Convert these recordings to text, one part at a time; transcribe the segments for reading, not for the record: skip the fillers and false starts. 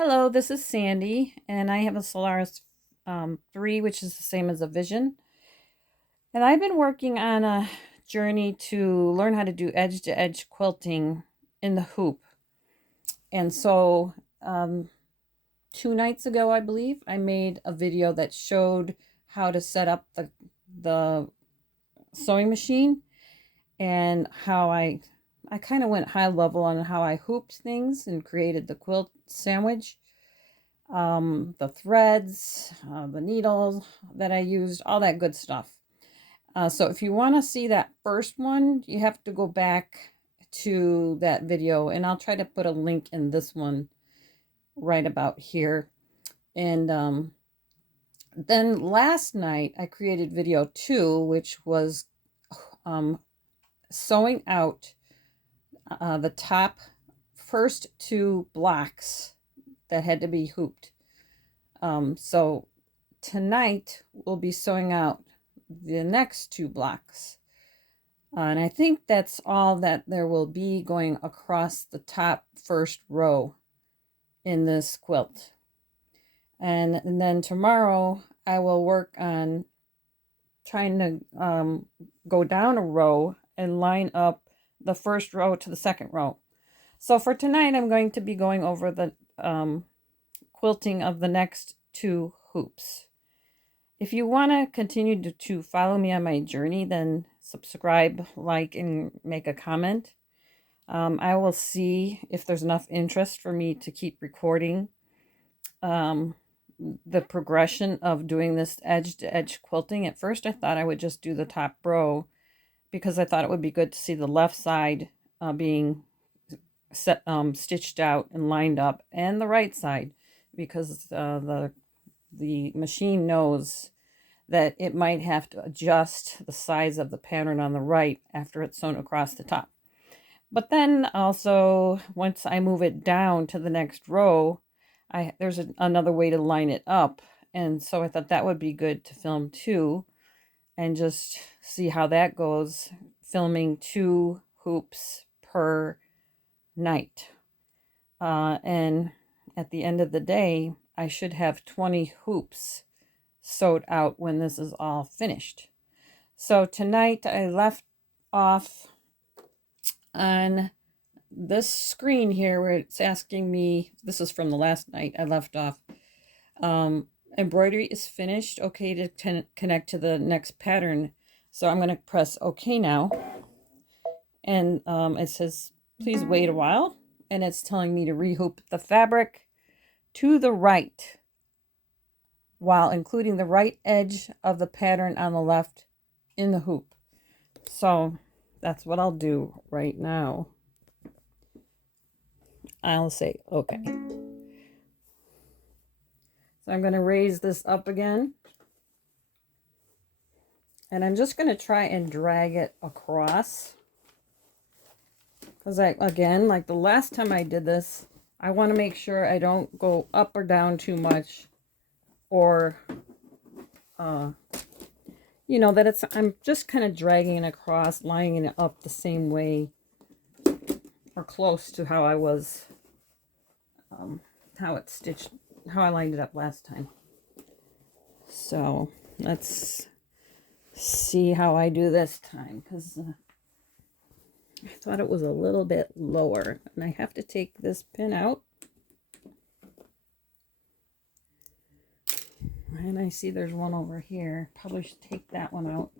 Hello, this is Sandy, and I have a Solaris 3, which is the same as a Vision. And I've been working on a journey to learn how to do edge-to-edge quilting in the hoop. And so 2 nights ago, I believe, I made a video that showed how to set up the sewing machine and how I kind of went high level on how I hooped things and created the quilt sandwich. The threads, the needles that I used, all that good stuff. So if you want to see that first one, you have to go back to that video, and I'll try to put a link in this one right about here. And then last night I created video 2, which was sewing out the top first 2 blocks that had to be hooped. So tonight we'll be sewing out the next 2 blocks. And I think that's all that there will be going across the top first row in this quilt. And then tomorrow I will work on trying to go down a row and line up the first row to the second row. So for tonight, I'm going to be going over the quilting of the next 2 hoops. If you want to continue to follow me on my journey, then subscribe, like, and make a comment. I will see if there's enough interest for me to keep recording the progression of doing this edge-to-edge quilting. At first, I thought I would just do the top row because I thought it would be good to see the left side being stitched out and lined up, and the right side, because the machine knows that it might have to adjust the size of the pattern on the right after it's sewn across the top. But then also, once I move it down to the next row, there's another way to line it up. And so I thought that would be good to film too, and just see how that goes, filming 2 hoops per night. And at the end of the day, I should have 20 hoops sewed out when this is all finished. So tonight I left off on this screen here where it's asking me, this is from the last night I left off, embroidery is finished, okay to connect to the next pattern. So I'm going to press OK now, and it says please wait a while, and it's telling me to rehoop the fabric to the right while including the right edge of the pattern on the left in the hoop. So that's what I'll do right now. I'll say okay. So I'm going to raise this up again, and I'm just going to try and drag it across, because again, like the last time I did this, I want to make sure I don't go up or down too much, or you know, that I'm just kind of dragging it across, lining it up the same way or close to how I was, how it's stitched, how I lined it up last time. So let's see how I do this time, because I thought it was a little bit lower, and I have to take this pin out. And I see there's one over here. Probably should take that one out.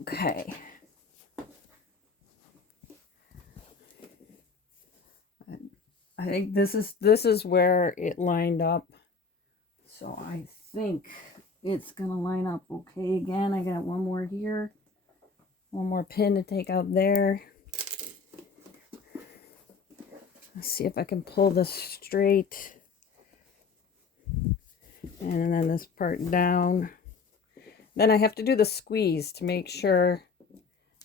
Okay. I think this is where it lined up. So I think it's gonna line up okay again. I got one more here. One more pin to take out there. Let's see if I can pull this straight. And then this part down. Then I have to do the squeeze to make sure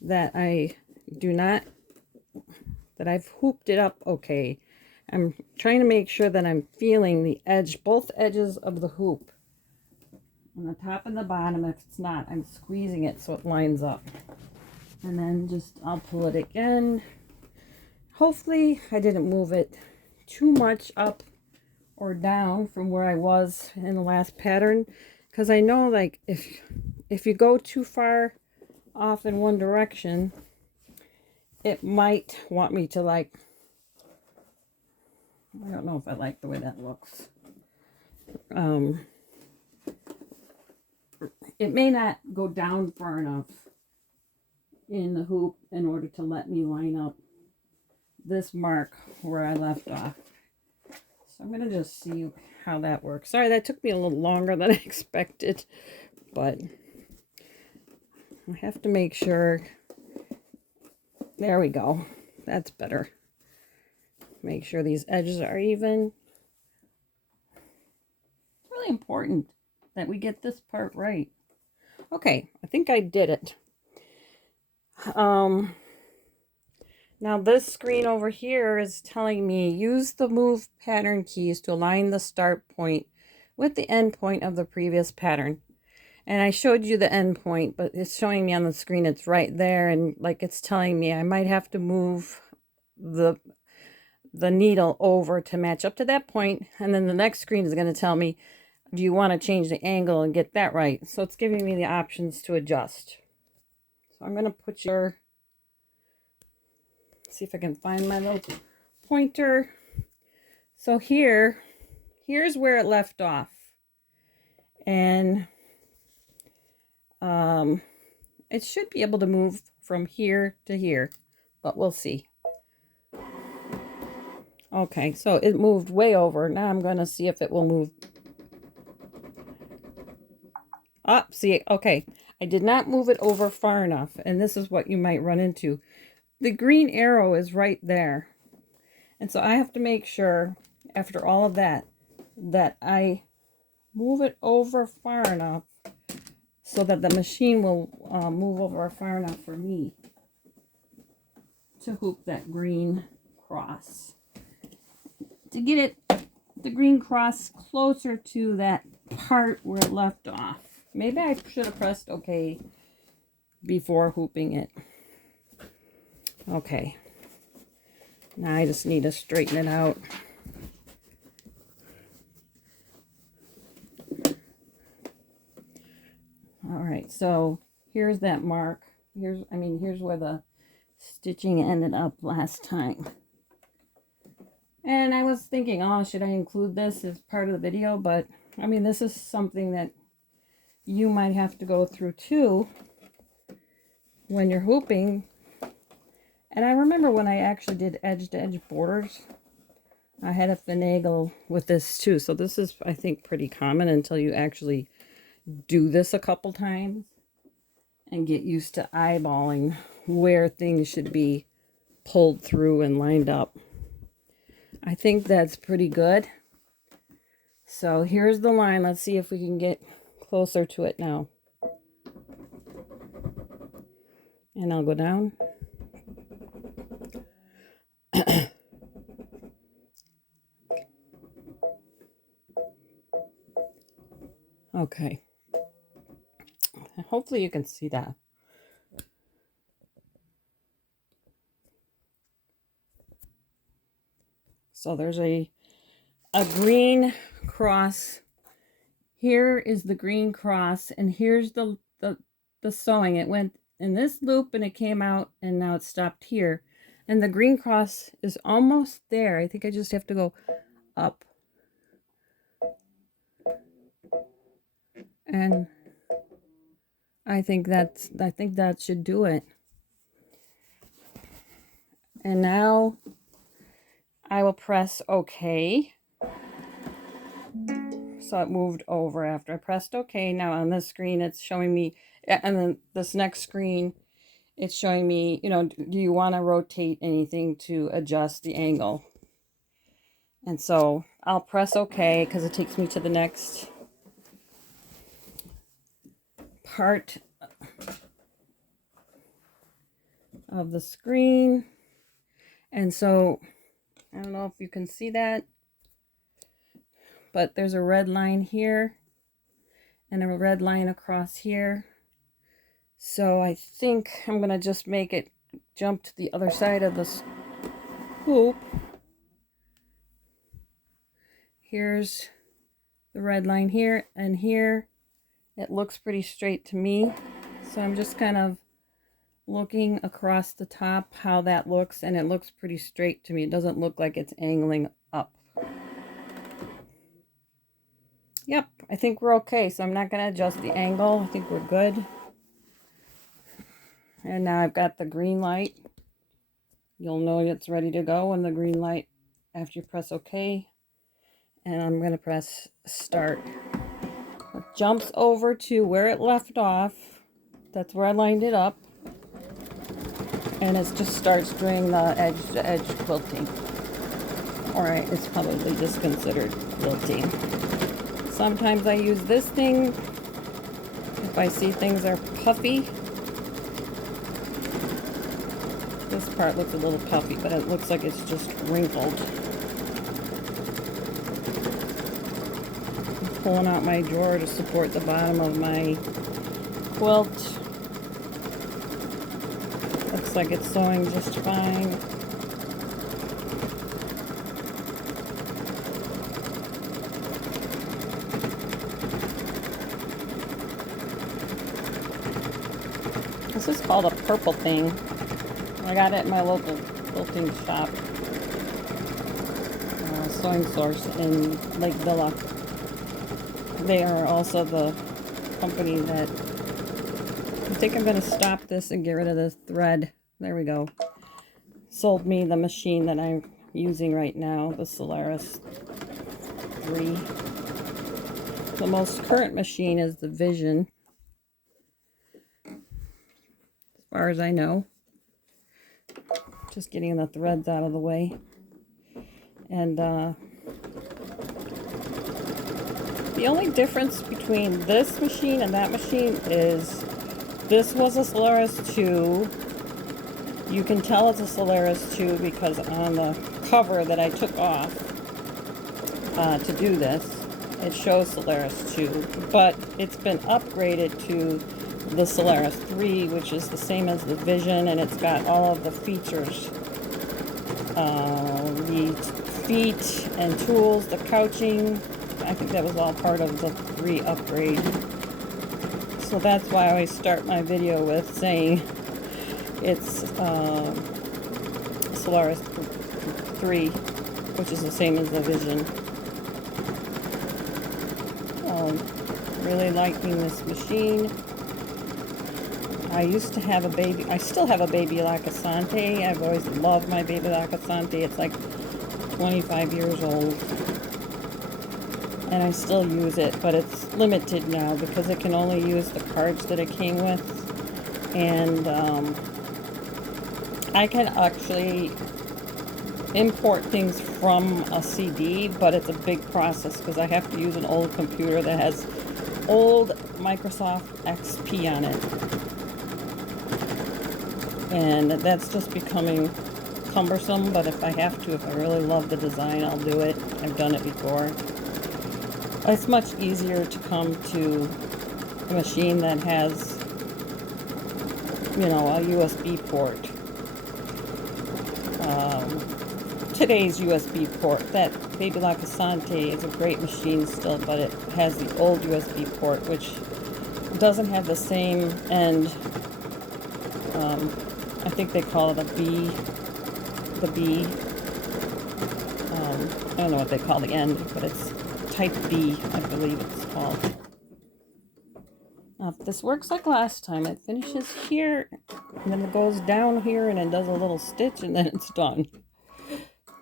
that I've hooped it up okay. I'm trying to make sure that I'm feeling the edge, both edges of the hoop, on the top and the bottom. If it's not, I'm squeezing it so it lines up. And then I'll pull it again. Hopefully I didn't move it too much up or down from where I was in the last pattern, because I know like if you go too far off in one direction, it might want me to like, I don't know if I like the way that looks. It may not go down far enough in the hoop in order to let me line up this mark where I left off. So I'm going to just see how that works. Sorry, that took me a little longer than I expected, but I have to make sure. There we go. That's better. Make sure these edges are even. It's really important that we get this part right. Okay, I think I did it. Now this screen over here is telling me use the move pattern keys to align the start point with the end point of the previous pattern. And I showed you the end point, but it's showing me on the screen it's right there, and like it's telling me I might have to move the needle over to match up to that point, and then the next screen is going to tell me, do you want to change the angle and get that right? So it's giving me the options to adjust. So I'm going to put see if I can find my little pointer. So here's where it left off, and it should be able to move from here to here, but we'll see. Okay, so it moved way over. Now I'm going to see if it will move up. See, okay, I did not move it over far enough, and this is what you might run into. The green arrow is right there, and so I have to make sure after all of that that I move it over far enough so that the machine will move over far enough for me to hoop that green cross, to get it, the green cross, closer to that part where it left off. Maybe I should have pressed OK before hooping it. Okay, now I just need to straighten it out. All right, so here's that mark. Here's where the stitching ended up last time. And I was thinking, oh, should I include this as part of the video? But I mean, this is something that you might have to go through too when you're hooping. And I remember when I actually did edge-to-edge borders, I had to finagle with this too. So this is, I think, pretty common until you actually do this a couple times and get used to eyeballing where things should be pulled through and lined up. I think that's pretty good. So here's the line. Let's see if we can get closer to it now. And I'll go down. Okay. Hopefully you can see that. So there's a green cross. Here is the green cross, and here's the sewing. It went in this loop and it came out, and now it's stopped here. And the green cross is almost there. I think I just have to go up. And I think that should do it. And now I will press OK. So it moved over after I pressed OK. Now on this screen it's showing me, and then this next screen it's showing me, you know, do you want to rotate anything to adjust the angle? And so I'll press OK because it takes me to the next part of the screen. And so I don't know if you can see that, but there's a red line here and a red line across here. So I think I'm going to just make it jump to the other side of this hoop. Here's the red line here, and here it looks pretty straight to me. So I'm just kind of looking across the top how that looks, and it looks pretty straight to me. It doesn't look like it's angling up. Yep, I think we're okay. So I'm not going to adjust the angle. I think we're good. And now I've got the green light. You'll know it's ready to go when the green light, after you press OK. And I'm going to press start. It jumps over to where it left off. That's where I lined it up. And it just starts doing the edge-to-edge quilting. Alright, it's probably just considered quilting. Sometimes I use this thing if I see things are puffy. This part looks a little puffy, but it looks like it's just wrinkled. I'm pulling out my drawer to support the bottom of my quilt. Looks like it's sewing just fine. This is called a purple thing. I got it in my local quilting shop, Sewing Source in Lake Villa. They are also the company that, I think I'm going to stop this and get rid of this thread. There we go. Sold me the machine that I'm using right now, the Solaris 3. The most current machine is the Vision, as far as I know. Just getting the threads out of the way. And the only difference between this machine and that machine is this was a Solaris 2. You can tell it's a Solaris 2 because on the cover that I took off to do this, it shows Solaris 2, but it's been upgraded to the Solaris 3, which is the same as the Vision, and it's got all of the features. The feet and tools, the couching. I think that was all part of the 3 upgrade. So that's why I always start my video with saying it's Solaris 3, which is the same as the Vision. Really liking this machine. I used to have I still have a Babylock Solaris. I've always loved my Babylock Solaris. It's like 25 years old. And I still use it, but it's limited now because it can only use the cards that it came with. And I can actually import things from a CD, but it's a big process because I have to use an old computer that has old Microsoft XP on it. And that's just becoming cumbersome, but if I have to, if I really love the design, I'll do it. I've done it before. It's much easier to come to a machine that has, you know, a USB port. Today's USB port. That Babylock Solaris is a great machine still, but it has the old USB port, which doesn't have the same end. I think they call it a B. The B. I don't know what they call the end, but it's type B, I believe it's called. Now, if this works like last time, it finishes here, and then it goes down here, and it does a little stitch, and then it's done.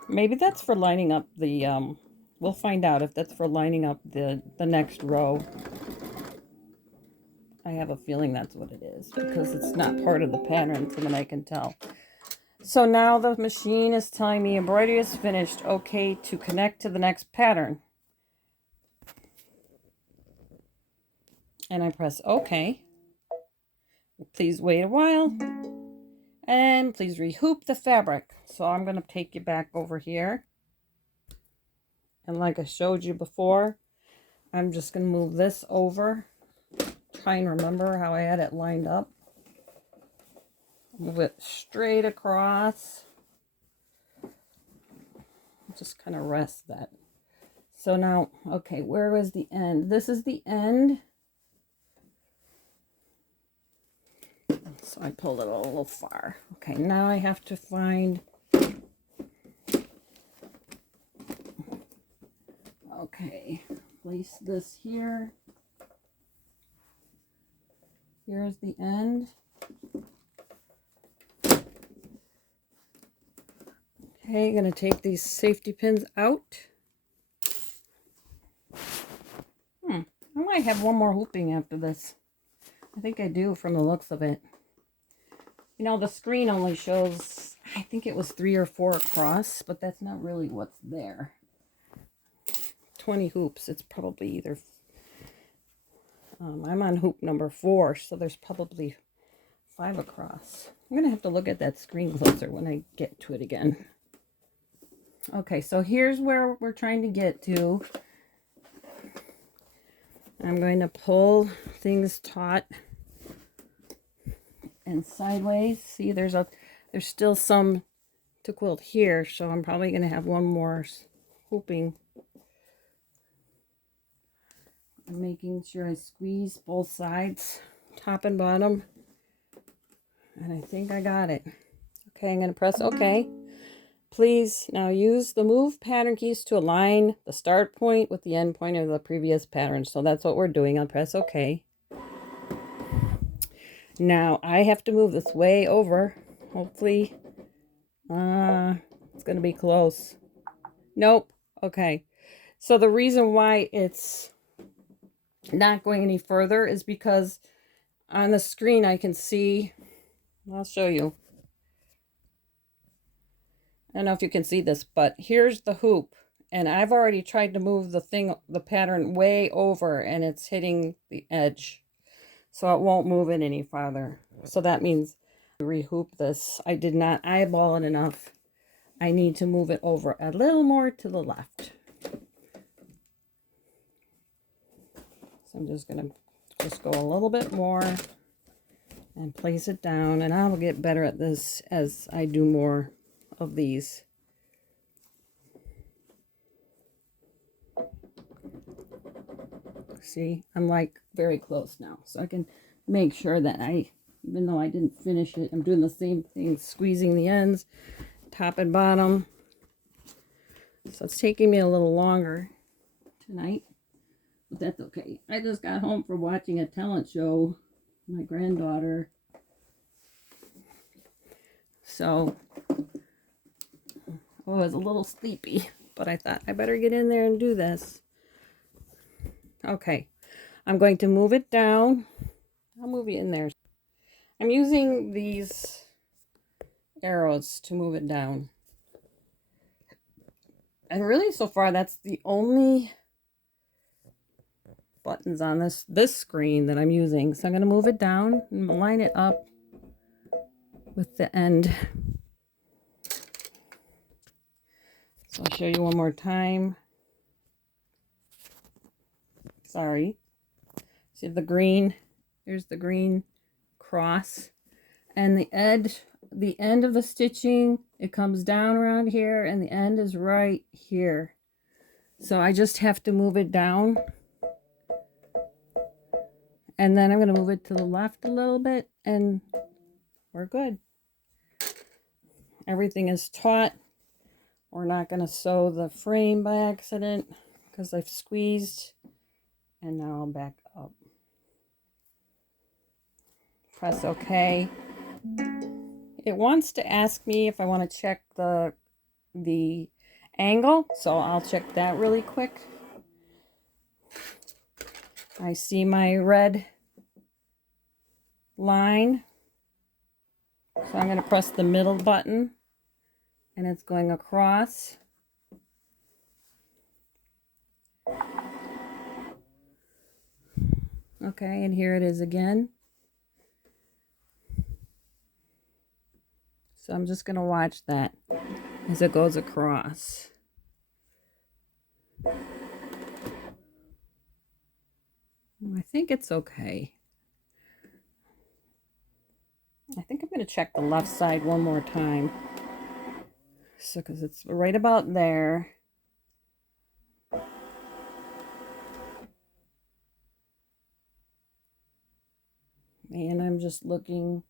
Maybe that's for lining up the, we'll find out if that's for lining up the next row. I have a feeling that's what it is, because it's not part of the pattern from what I can tell. So now the machine is telling me embroidery is finished. Okay, to connect to the next pattern. And I press OK. Please wait a while. And please rehoop the fabric. So I'm going to take you back over here. And like I showed you before, I'm just going to move this over. Try and remember how I had it lined up. Move it straight across. just kind of rest that. So now, okay, where was the end? This is the end. So I pulled it a little far. Okay, now I have to find, okay, place this here. Here's the end. Okay, I'm going to take these safety pins out. I might have one more hooping after this. I think I do from the looks of it. You know, the screen only shows, I think it was 3 or 4 across, but that's not really what's there. 20 hoops. It's probably either, I'm on hoop number 4, so there's probably 5 across. I'm going to have to look at that screen closer when I get to it again. Okay, so here's where we're trying to get to. I'm going to pull things taut and sideways. See, there's still some to quilt here, so I'm probably going to have one more hooping. I'm making sure I squeeze both sides, top and bottom, and I think I got it. Okay, I'm going to press OK. Please now use the move pattern keys to align the start point with the end point of the previous pattern. So that's what we're doing. I'll press OK. Now I have to move this way over. Hopefully, it's going to be close. Nope. Okay. So the reason why it's not going any further is because on the screen I can see, I'll show you. I don't know if you can see this, but here's the hoop, and I've already tried to move the pattern way over, and it's hitting the edge, so it won't move it any farther. So that means rehoop this. I did not eyeball it enough. I need to move it over a little more to the left. So I'm just gonna go a little bit more and place it down, and I'll get better at this as I do more of these. See, I'm like very close now, so I can make sure that even though I didn't finish it, I'm doing the same thing, squeezing the ends, top and bottom. So it's taking me a little longer tonight, but that's okay. I just got home from watching a talent show, my granddaughter. So I was a little sleepy, but I thought I better get in there and do this. Okay, I'm going to move it down. I'll move it in there. I'm using these arrows to move it down. And really, so far, that's the only buttons on this screen that I'm using. So I'm going to move it down and line it up with the end. So I'll show you one more time. Sorry. See the green? Here's the green cross. And the end of the stitching, it comes down around here, and the end is right here. So I just have to move it down. And then I'm going to move it to the left a little bit, and we're good. Everything is taut. We're not going to sew the frame by accident because I've squeezed. And now I'll back up. Press OK. It wants to ask me if I want to check the angle, so I'll check that really quick. I see my red line, so I'm going to press the middle button, and it's going across. Okay, and here it is again. So I'm just going to watch that as it goes across. I think it's okay. I think I'm going to check the left side one more time. So, because it's right about there. And I'm just looking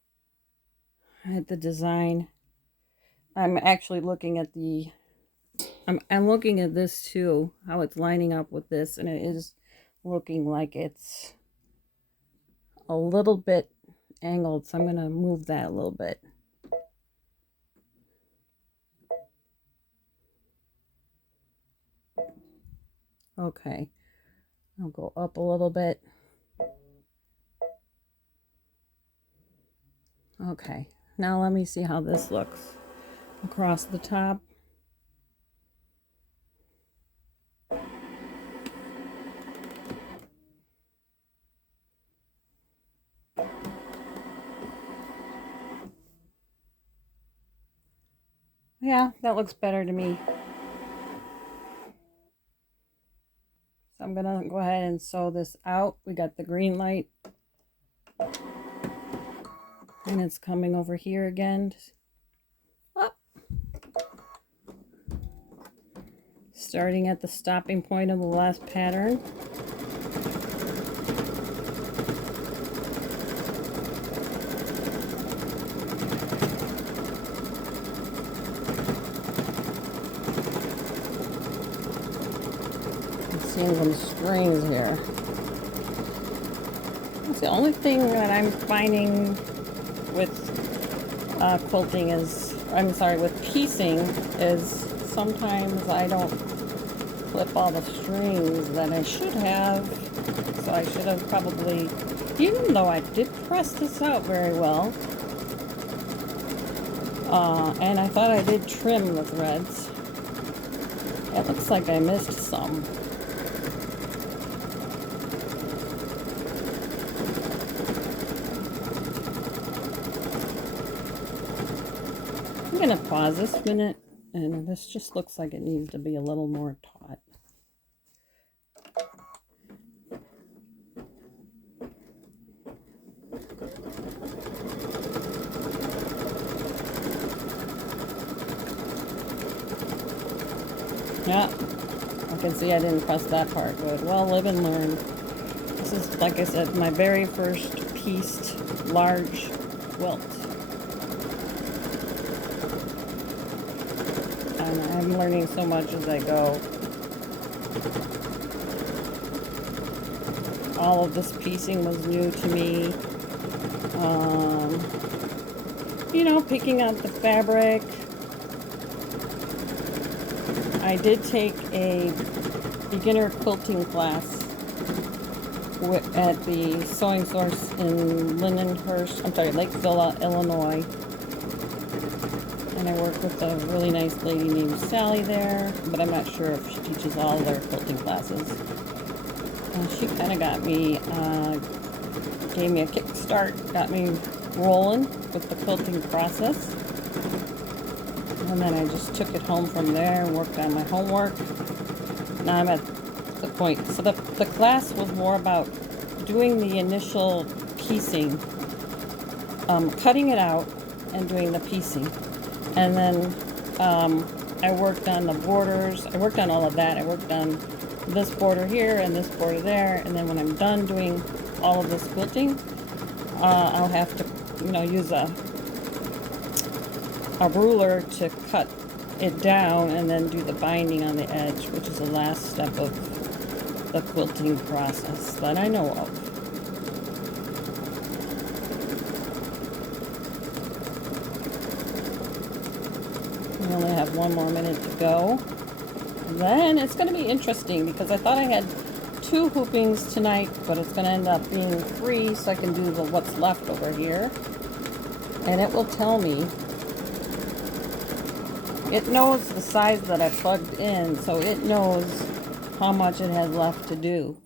at the design. I'm actually looking at the, I'm looking at this too, how it's lining up with this, and it is looking like it's a little bit angled, so I'm going to move that a little bit. Okay, I'll go up a little bit. Okay, now let me see how this looks across the top. Yeah, that looks better to me. So I'm gonna go ahead and sew this out. We got the green light. And it's coming over here again. Up. Starting at the stopping point of the last pattern. Seeing some strings here. That's the only thing that I'm finding with quilting is, with piecing, is sometimes I don't clip all the strings that I should have. So I should have probably, even though I did press this out very well, and I thought I did trim the threads, it looks like I missed some. I'm going to pause this minute, and this just looks like it needs to be a little more taut. Yeah, I can see I didn't press that part good. Well, live and learn. This is, like I said, my very first pieced large quilt. And I'm learning so much as I go. All of this piecing was new to me. You know, picking out the fabric. I did take a beginner quilting class at the Sewing Source in Lakeville, Illinois. And I work with a really nice lady named Sally there, but I'm not sure if she teaches all their quilting classes. And she kind of got me, gave me a kickstart, got me rolling with the quilting process. And then I just took it home from there and worked on my homework. Now I'm at the point. So the class was more about doing the initial piecing, cutting it out and doing the piecing. And then I worked on the borders. I worked on all of that. I worked on this border here and this border there. And then when I'm done doing all of this quilting, I'll have to, use a ruler to cut it down and then do the binding on the edge, which is the last step of the quilting process that I know of. We only have one more minute to go. And then it's going to be interesting because I thought I had 2 hoopings tonight, but it's going to end up being 3, so I can do what's left over here. And it will tell me. It knows the size that I plugged in, so it knows how much it has left to do.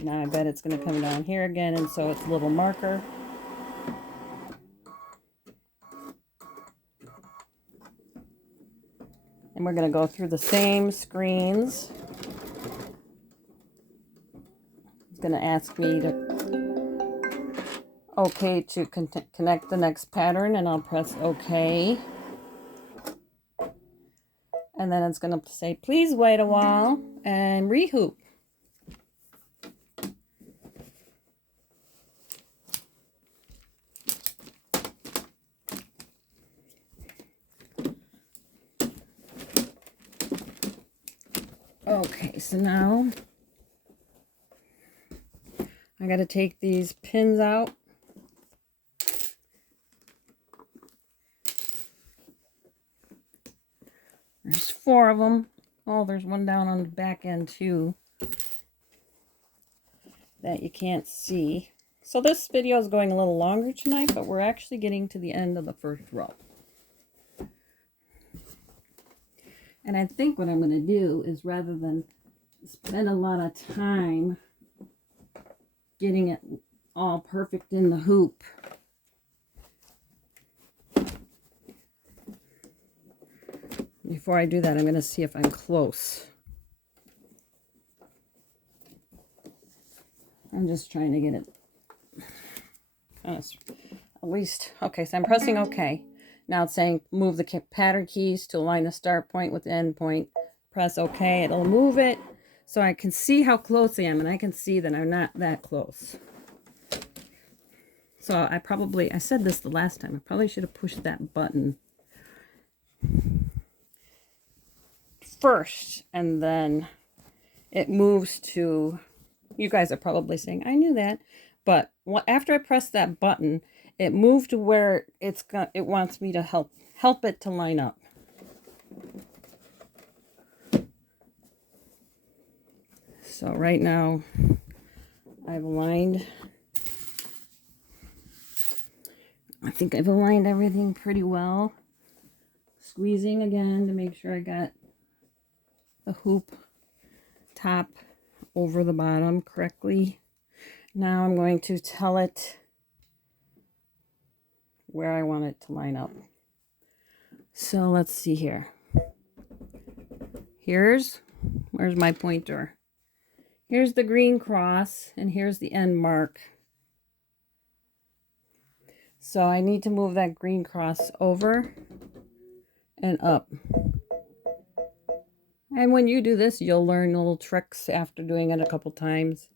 Now I bet it's going to come down here again, and so it's a little marker. And we're going to go through the same screens. It's going to ask me to connect the next pattern, and I'll press OK. And then it's going to say, please wait a while and rehoop. Okay, so now I got to take these pins out. There's 4 of them. Oh, there's one down on the back end too that you can't see. So this video is going a little longer tonight, but we're actually getting to the end of the first row. And I think what I'm going to do is, rather than spend a lot of time getting it all perfect in the hoop, before I do that, I'm going to see if I'm close. I'm just trying to get it at least. Okay, so I'm pressing OK. Now it's saying move the pattern keys to align the start point with the end point. Press OK. It'll move it so I can see how close I am, and I can see that I'm not that close. So I said this the last time, I probably should have pushed that button first, and then it moves to, you guys are probably saying, I knew that, but after I pressed that button, it moved to where it wants me to help it to line up. So right now I've aligned, I think I've aligned everything pretty well. Squeezing again to make sure I got the hoop top over the bottom correctly. Now I'm going to tell it where I want it to line up. So let's see here. Where's my pointer? Here's the green cross, and here's the end mark. So I need to move that green cross over and up. And when you do this, you'll learn little tricks after doing it a couple times.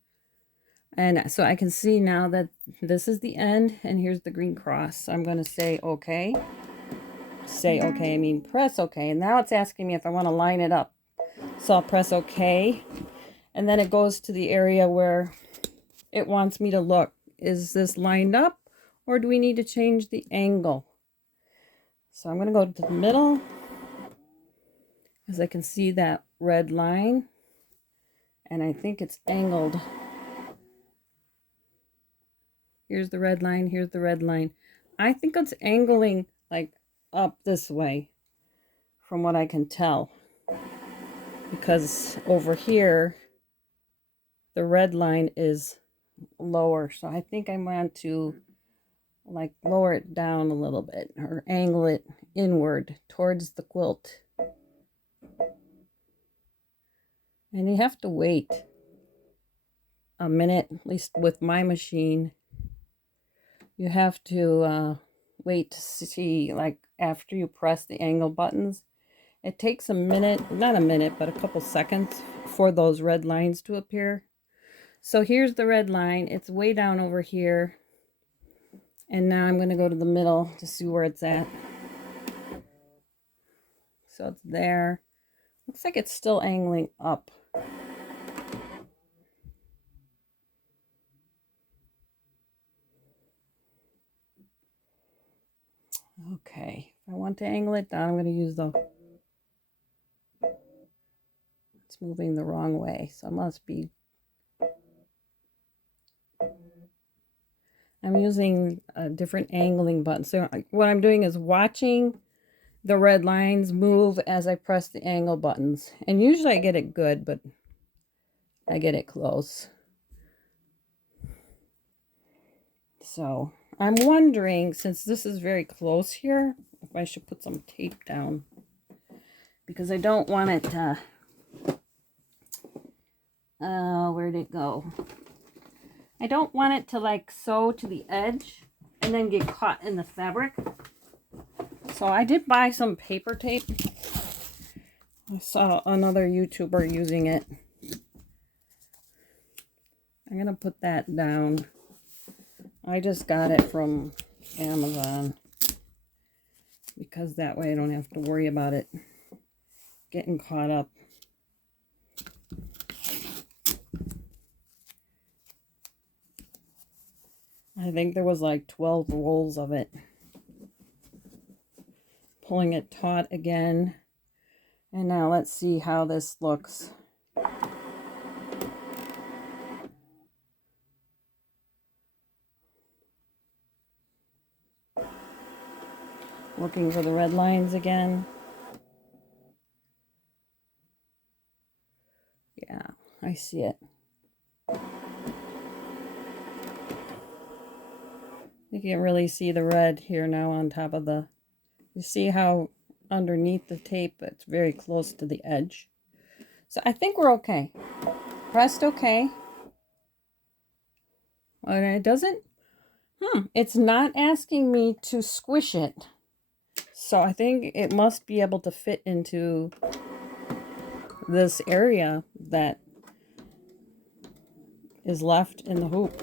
And so I can see now that this is the end, and here's the green cross. I'm going to say OK. Say OK, I mean press OK. And now it's asking me if I want to line it up. So I'll press OK. And then it goes to the area where it wants me to look. Is this lined up, or do we need to change the angle? So I'm going to go to the middle, as I can see that red line, and I think it's angled. Here's the red line, here's the red line. I think it's angling like up this way, from what I can tell, because over here the red line is lower. So I think I want to like lower it down a little bit, or angle it inward towards the quilt. And you have to wait a minute, at least with my machine. You have to wait to see, like, after you press the angle buttons. It takes a minute, not a minute, but a couple seconds for those red lines to appear. So here's the red line. It's way down over here. And now I'm going to go to the middle to see where it's at. So it's there. Looks like it's still angling up. Okay, if I want to angle it down, I'm going to use the, it's moving the wrong way, so it must be, I'm using a different angling button. So what I'm doing is watching the red lines move as I press the angle buttons. And usually I get it good, but I get it close. So I'm wondering, since this is very close here, if I should put some tape down, because I don't want it to, where'd it go? I don't want it to like sew to the edge and then get caught in the fabric. So I did buy some paper tape, I saw another YouTuber using it. I'm going to put that down. I just got it from Amazon because that way I don't have to worry about it getting caught up. I think there was like 12 rolls of it. Pulling it taut again. And now let's see how this looks. Looking for the red lines again. Yeah, I see it. You can really see the red here now on top of the... You see how underneath the tape it's very close to the edge. So I think we're okay. Pressed okay. And it doesn't... It's not asking me to squish it. So I think it must be able to fit into this area that is left in the hoop.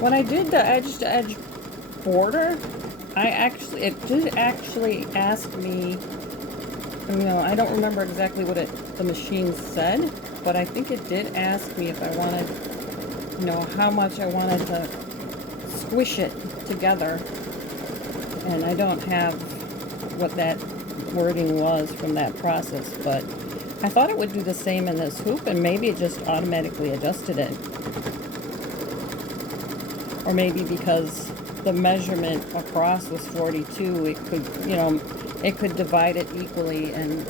When I did the edge-to-edge border, it did actually ask me, you know, I don't remember exactly what the machine said, but I think it did ask me if I wanted, you know, how much I wanted to squish it together. And I don't have what that wording was from that process, but I thought it would do the same in this hoop, and maybe it just automatically adjusted it. Or maybe because the measurement across was 42, it could, you know, it could divide it equally and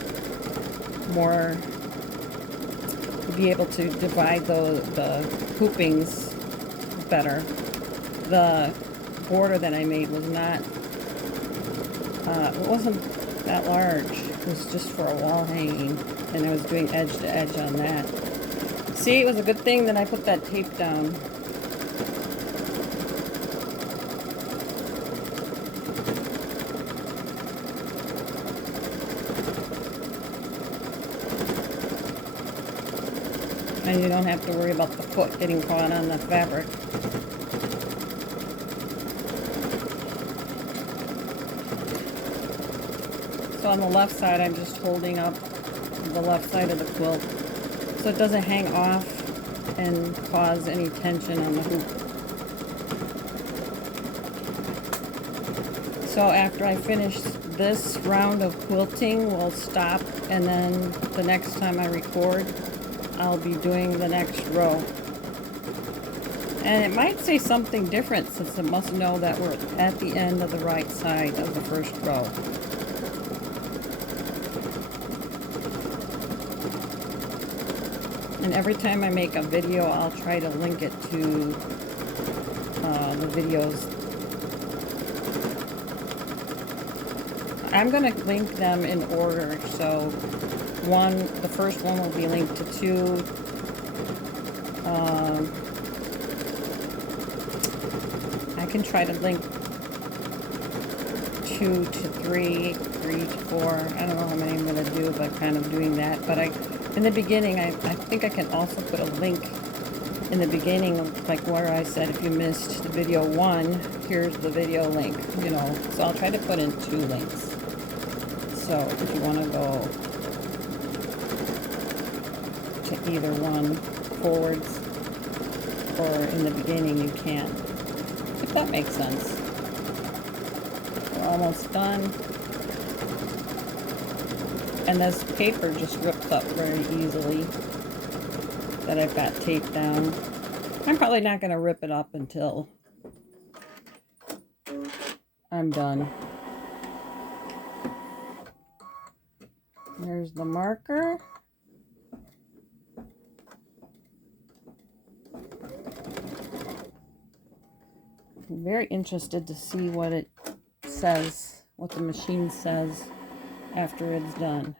more, be able to divide the hoopings better. The border that I made was not, it wasn't that large. It was just for a wall hanging, and I was doing edge to edge on that. See, it was a good thing that I put that tape down. And you don't have to worry about the foot getting caught on the fabric. So on the left side, I'm just holding up the left side of the quilt so it doesn't hang off and cause any tension on the hoop. So after I finish this round of quilting, we'll stop, and then the next time I record, I'll be doing the next row. And it might say something different since it must know that we're at the end of the right side of the first row. And every time I make a video, I'll try to link it to the videos. I'm going to link them in order, so the first one will be linked to 2. I can try to link 2 to 3, 3 to 4. I don't know how many I'm going to do, but kind of doing that. But in the beginning, I think I can also put a link in the beginning, like where I said if you missed the video 1, here's the video link, you know. So I'll try to put in 2 links. So if you want to go to either one, forwards or in the beginning, you can, if that makes sense. We're almost done. And this paper just ripped up very easily that I've got taped down. I'm probably not going to rip it up until I'm done. There's the marker. I'm very interested to see what it says, what the machine says after it's done.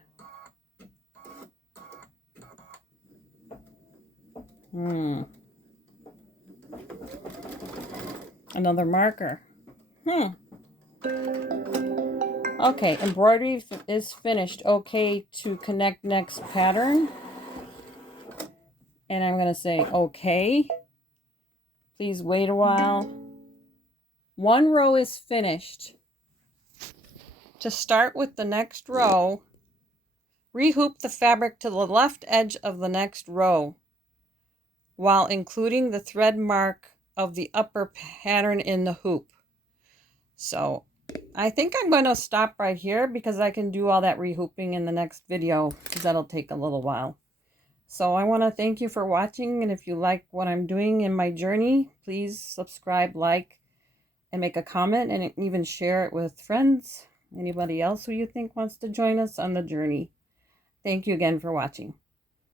Another marker. Okay, embroidery is finished. Okay to connect next pattern. And I'm going to say okay. Please wait a while. One row is finished. To start with the next row, rehoop the fabric to the left edge of the next row while including the thread mark of the upper pattern in the hoop. So I think I'm going to stop right here because I can do all that rehooping in the next video because that'll take a little while. So I want to thank you for watching, and if you like what I'm doing in my journey, please subscribe, like, and make a comment, and even share it with friends, anybody else who you think wants to join us on the journey. Thank you again for watching.